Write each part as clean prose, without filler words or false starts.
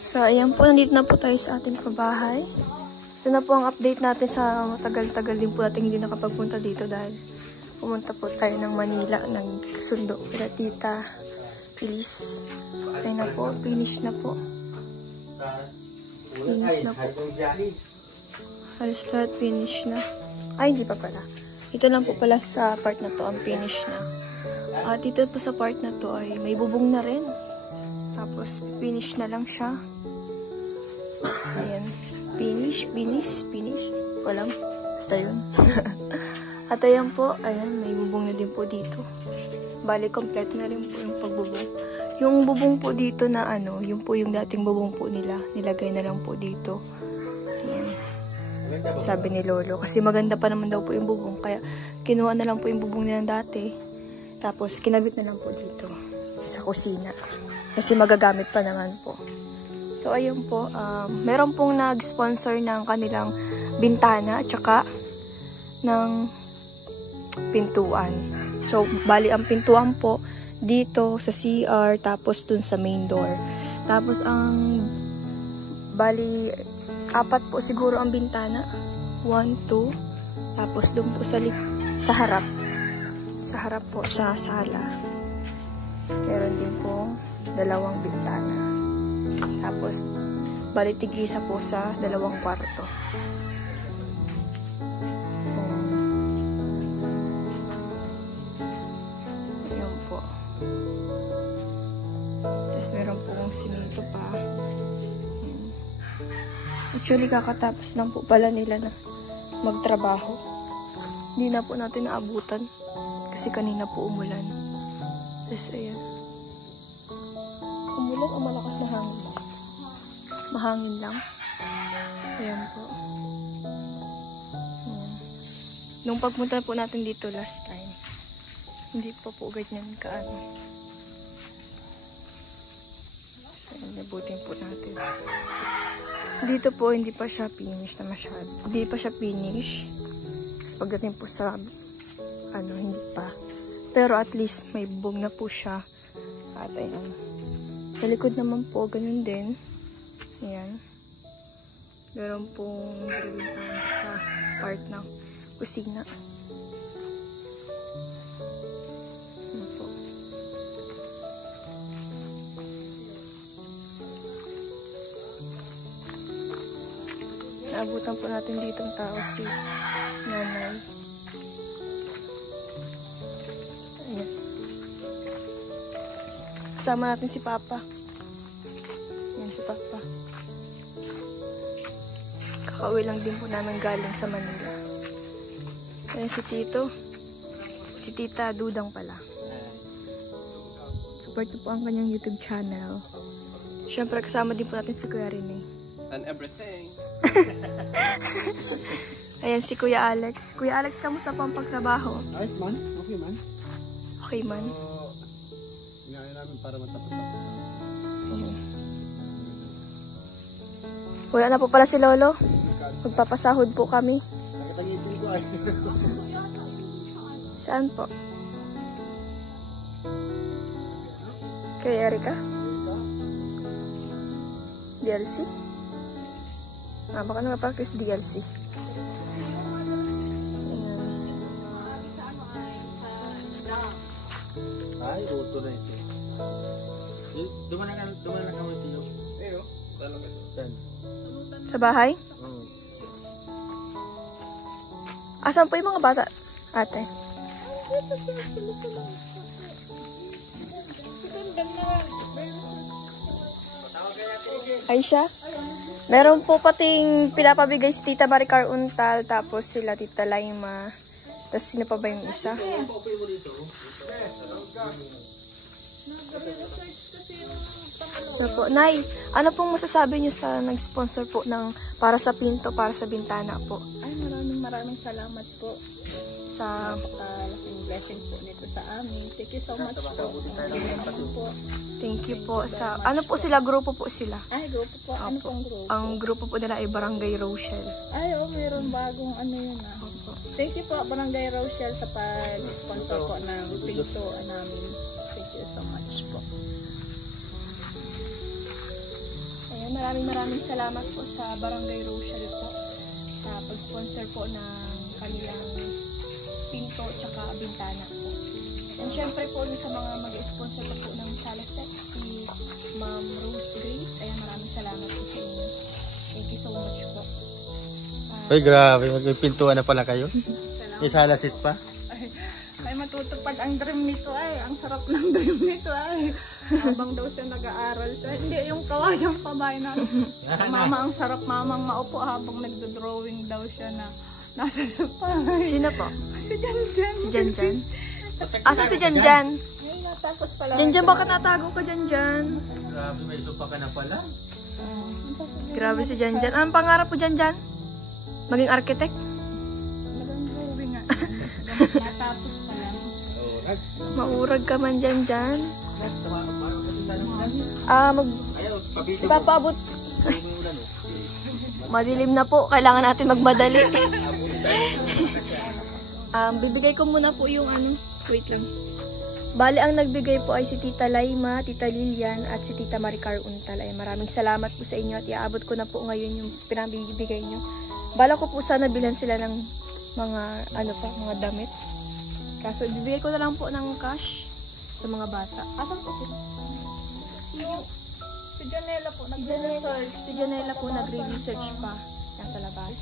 So, ayan po, nandito na po tayo sa ating pabahay. Ito na po ang update natin sa matagal-tagal din po natin hindi nakapagpunta dito dahil pumunta po tayo ng Manila, nagsundo kila Tita Feliz. Ayun na po, finish na po. Finish na po. Halos lahat finish na. Ay, hindi pa pala. Ito lang po pala sa part na to, ang finish na. At dito po sa part na to ay may bubong na rin. Tapos, finish na lang siya. Ayan. Finish. Walang. Basta yun. At ayan po, ayan, may bubong na din po dito. Bali, kompleto na rin po yung pagbubong. Yung bubong po dito na ano, yung po yung dating bubong po nila. Nilagay na lang po dito. Ayan. Sabi ni Lolo. Kasi maganda pa naman daw po yung bubong. Kaya, kinuha na lang po yung bubong nilang dati. Tapos, kinabit na lang po dito. Sa kusina. Kasi magagamit pa naman po. So, ayun po. Meron pong nag-sponsor ng kanilang bintana at saka ng pintuan. So, bali ang pintuan po dito sa CR tapos dun sa main door. Tapos, bali 4 po siguro ang bintana. 1, 2. Tapos, dun po sa harap. Sa harap po, sa sala. Meron din po 2 bintana. Tapos, bali tig-isa po sa 2 kwarto. Ayan po. Tapos, meron pong simento pa. Ayan. Actually, kakatapos lang po pala nila na magtrabaho. Hindi na po natin naabutan. Kasi kanina po umulan. Tapos, ayan. Umulan o malakas na hangin lang? Mahangin lang. Ayan po. Ayan. Nung pagpunta po natin dito last time, hindi pa po ganyan kaano. Ayan, nabutin po natin. Dito po, hindi pa siya finish na masyado. Hindi pa siya finish. Tapos pagdating po sa hindi pa. Pero at least may bubong na po siya. At ayan. Sa likod naman po, ganun din. Ayan. Meron pong sa part ng kusina. Ayan po. Naabutan po natin dito ang tao si Nanay. Ayan. Kasama natin si Papa. Ayan si Papa. Kakauwi lang din po namin galing sa Manila. Ayan si Tito. Si Tita Dudang pala. Support po ang kanyang YouTube channel. Siyempre kasama din po natin si Kuya Rene. And everything. Ayan si Kuya Alex. Kuya Alex, kamusta po ang pagtrabaho? Ayos man. Okay man. Okay man. Inaayos namin para matapos. Wala na po pala si Lolo. Magpapasahod po kami. Nakatangitin ko ay. Saan po? Kay Erika? DLC? Baka naman practice DLC. Ay, roto na ito. Duman na kami tiyo. Eyo. Sa bahay? Asan po yung mga bata? Ate? Aisha? Meron po pating pinapabigay si Tita Maricar Untal, tapos sila Tita Laima. Tapos sino pa ba yung isa? So po, Nay, ano pong masasabi niyo sa nag-sponsor po ng para sa pinto, para sa bintana po? Ay, maraming salamat po sa napakalaking blessing po nito sa amin. Thank you so much po. Thank you po sa, ano po sila, grupo po sila? Ay, grupo po. Ano pong grupo? Ang grupo po nila ay Barangay Rochelle. Ay, mayroon bagong ano yun ah. Thank you po, Barangay Rochelle, sa pag-sponsor po ng pinto namin. Thank you so much po. maraming salamat po sa Barangay Rochelle po sa pag-sponsor po ng kanilang pinto tsaka bintana po. And syempre po yung sa mga mag-sponsor po ng Salasec, si Ma'am Rose Grace. Ayan, maraming salamat po sa inyo. Thank you so much po. Ay, grabe. Magpipintuan na pala kayo. Salamat. Isalasit pa. Ay, matutupad ang dream nito ay. Ang sarap ng dream nito ay. Habang daw siya nag-aaral siya. Hindi, yung kawayang pabay na. Mama, ang sarap mamang maupo habang nagdo-drawing daw siya na nasa sopa. Sino po? Si Janjan. Si Janjan? Asa si Janjan? Ay, natapos pala. Janjan, bakit natago ka Janjan? Grabe, may sopa ka na pala. Grabe si Janjan. Anong pangarap po Janjan? Maging architect? Magandang drawing nga. Natapos pala. Maurag ka man Janjan. Ipapaabot. Madilim na po. Kailangan natin magmadali. Bibigay ko muna po yung ano. Wait lang. Bali, ang nagbigay po ay si Tita Laima, Tita Lilian, at si Tita Maricar Untal. Ay, maraming salamat po sa inyo at iaabot ko na po ngayon yung pinabibigay nyo. Bala ko po sana bilhan sila ng mga, mga damit. Kaso, bibigay ko na lang po ng cash sa mga bata. Asan po sila? Si Janela po, Si Janela po nagre-research pa. Nasa labas.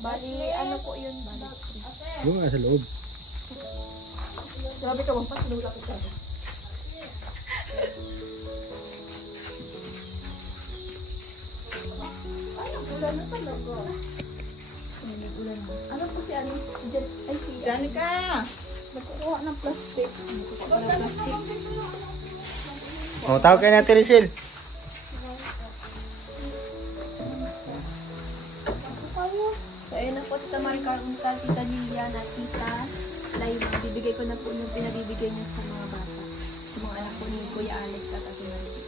Bali, ano po yun? Bali. Yung nasa loob. Grabe ka, wampas. Nulapit ka. Ay, ulan na talaga. Ulan na. Ano po si ano? Ay, si Janica! Nagkukuha ng plastic. Nagkukuha ng plastic. O, tawag kayo natin, Rizal. So, ayun na po, Tita Maricar Untal, Tita Lilian, at Tita Laima. Bibigay ko na po yung pinabibigay niyo sa mga bata. Sa mga anak ko ni Kuya Alex at Ate Marie.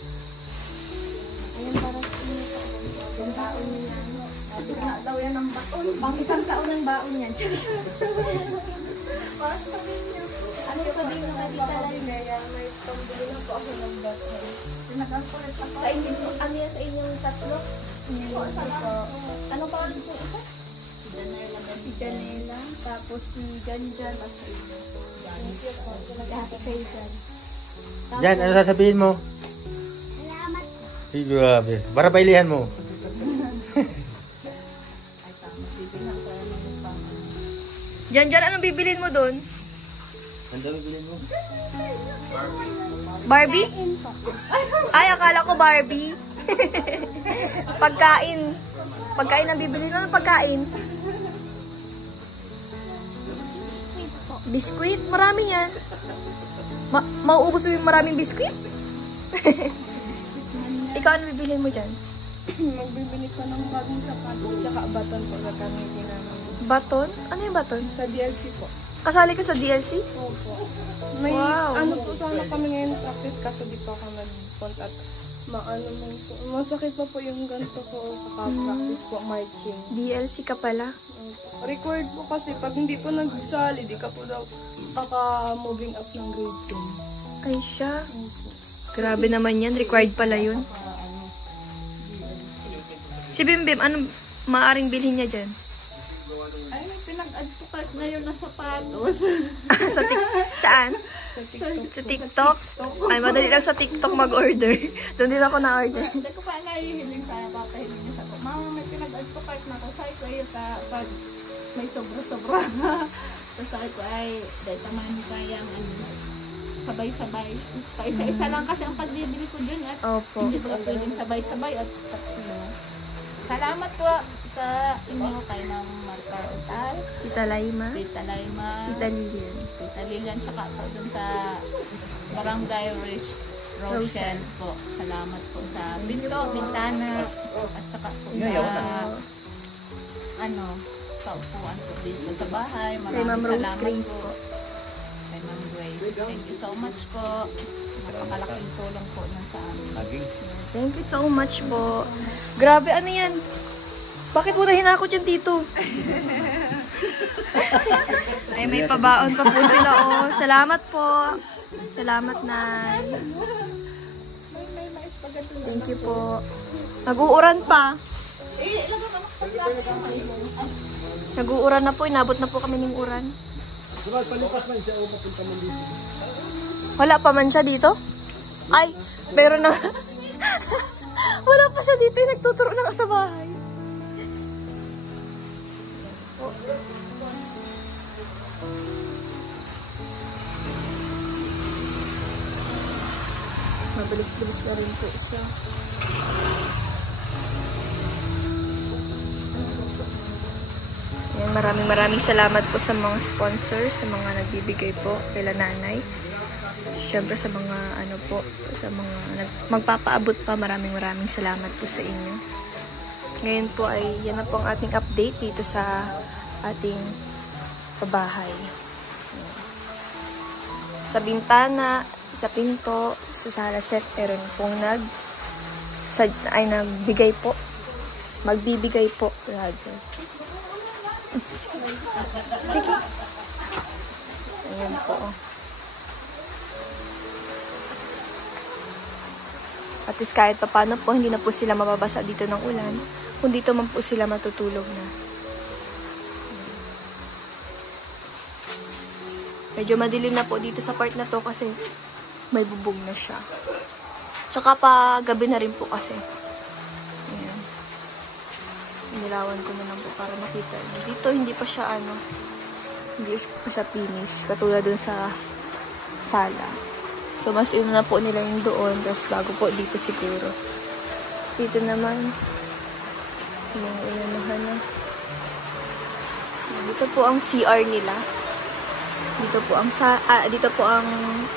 Ayun, para sa inyo po. Yung baon niyo yan. Sira daw yan ng baon. Pang isang taon ng baon yan. Para sa inyo. Ano sabihin mo kay Tita Laima? May pambili na po ako ng baon. Pinag-alpulit ako. Sa inyo, ano yan sa inyong tatlo? Anong pangalan po isa? Si Janela, tapos si Janjan, at sa inyo. Thank you po. Lahat kay Jan. Jan, ano sasabihin mo? Salamat. Ay, grabe. Para bailihan mo. Janjan, anong bibilin mo doon? Ang dami bilhin mo. Barbie? Ay, akala ko Barbie. Pagkain. Pagkain ang bibili mo. Anong pagkain? Biskuit? Marami yan. Mauubos mo yung maraming biskuit? Ikaw, ano bibili mo dyan? Magbibili ko ng bagong sapatos tsaka baton po gagamitin namin. Baton? Ano yung baton? Sa DLC po. Kasali ka sa DLC? Opo. May Wow. ano po sana kami ngayon practice kaso di pa ako nag-punt at maano mo po. Masakit pa po yung ganito ko kaka-practice po marching. DLC ka pala. Required po kasi pag hindi po nagsali, di ka po daw moving up ng grade 10. Ay siya. Grabe naman yan. Required pala yun. Si Bimbim, anong maaring bilhin niya dyan? Ay, may pinag-advocate na yun na sapatos. Saan? Sa TikTok? Ay, madali lang sa TikTok mag-order. Doon din ako na-order. Hindi ko pa nahihiling sa papahiling niya sa ko. Mama, may pinag-advocate na ko. Sabi ko, pag may sobra-sobra. Tapos sabi ko, ay, dahil taman kayang sabay-sabay. Isa-isa lang kasi ang pagbibili ko dun at Opo. hindi ko pwedeng sabay-sabay at salamat po sa inyo kay ng Maricar Untal, Tita Laima. Tita Laima, Tita Lilian. Tita Lilian, tsaka po dun sa Barangay Rochelle po. Salamat po sa pinto, bintana, at tsaka po sa upuan po dito sa bahay. Kay Ma'am Maraming Rose salamat Grace po. po. Kay Ma'am Grace. Thank you so much po. Napakalaking tulong po na sa amin. Thank you so much po. Grabe, ano yan? Bakit mo na hinakot yan dito? Ay, may pabaon pa po sila, oh. Salamat po. Salamat, Nay. May Thank you po. Nag-uuran pa. Nag-uuran na po. Inabot na po kami ng uran. Wala pa man siya dito? Ay, meron na. Wala pa siya dito. Nagtuturo na sa bahay. Mabilis-bilis na rin po siya. Ayan, maraming salamat po sa mga sponsors, sa mga nagbibigay po kay nanay. Siyempre sa mga ano po, sa mga magpapaabot pa, maraming salamat po sa inyo. Ngayon po ay yan na po ang ating update dito sa ating pabahay. Sa bintana, sa pinto, sa sala set, meron pong nagbigay po. Magbibigay po. Rather. Sige. Ayan po. At least kahit pa paano po, hindi na po sila mababasa dito ng ulan. Kung dito man po sila matutulog na. Medyo madilim na po dito sa part na to kasi may bubong na siya. Tsaka pa gabi na rin po kasi. Ayan. Inilawan ko na lang po para makita niyo. Dito hindi pa siya hindi pa siya finish. Katulad dun sa sala. So mas na po nila yung doon. Tapos bago po dito siguro. Tapos dito naman yung unahan na. Dito po ang CR nila. Dito po ang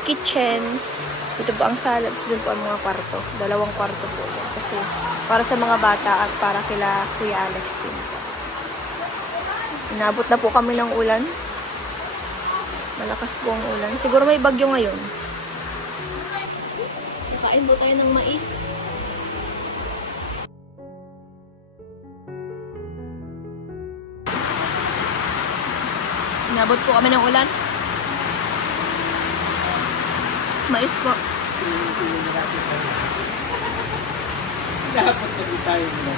kitchen. Dito po ang sala. Tapos dito po ang mga kwarto. 2 kwarto po. Kasi para sa mga bata at para kila Kuya Alex din. Inabot na po kami ng ulan. Malakas po ang ulan. Siguro may bagyo ngayon. Nakain po tayo ng mais. Inabot po kami ng ulan. Mais po. Dapat na tayo mo.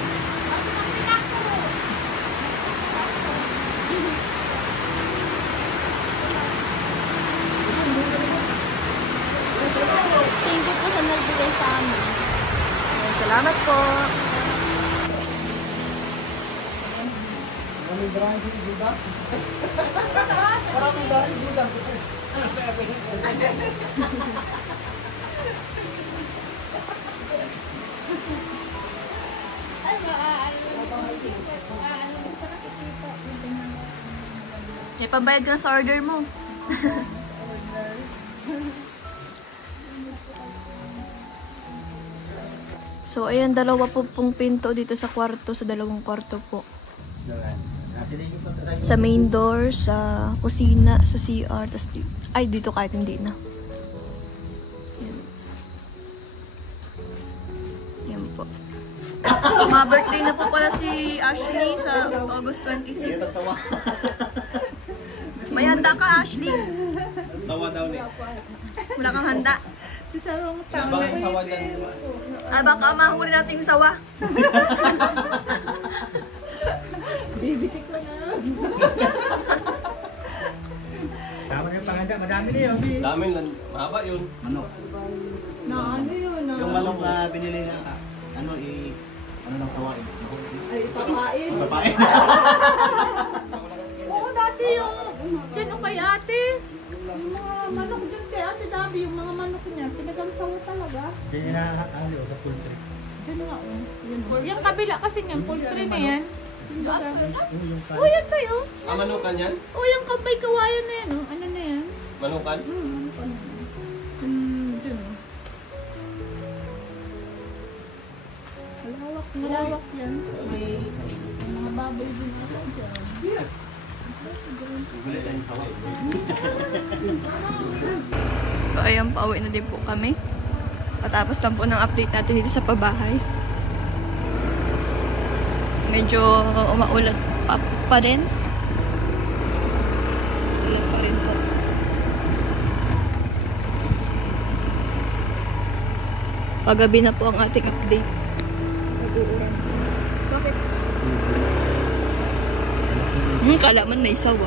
Thank you po sa nagbigay sa amin. Salamat po. Ipambayad ka sa order mo. So, ayan, 2 po pong pinto dito sa kwarto, sa 2 kwarto po. Sa main door, sa kusina, sa CR, tas dito kahit hindi na. Yan. Yan po. Ma-birthday na po pala si Ashley sa August 26. May handa ka, Ashley? Sawa daw ni. Wala kang handa? Nabang sawa dyan. Baka mahuli natin yung sawa. Bibitik ko na. Tama na yung panganda, madami na yun. Dami lang. Mahaba yun. Manok. Na ano yun? Yung manok na binili na, ano lang sawain. Ay, ipapain. Papain. Oo, dati yung dyan kay ate. Yung mga manok dyan kay ate Dabi, yung mga manok niya, pinagangsawa talaga. Hindi na sa poultry. Dyan nga, yung kabila kasi nga, poultry na yan. Yung yan tayo. Manukan yan? Yung kapay kawayan na yan, ano na yan? Manukan? Dyan malawak yan. May mga baboy din ako dyan. So, ayan, pauwi na din po kami. Patapos lang po ng update natin dito sa pabahay. Medyo umaulan pa rin. Ulan pa rin po. So, 1 Pagabi na po ang ating update. Nag-uulan. Bakit? Kala man may sawa.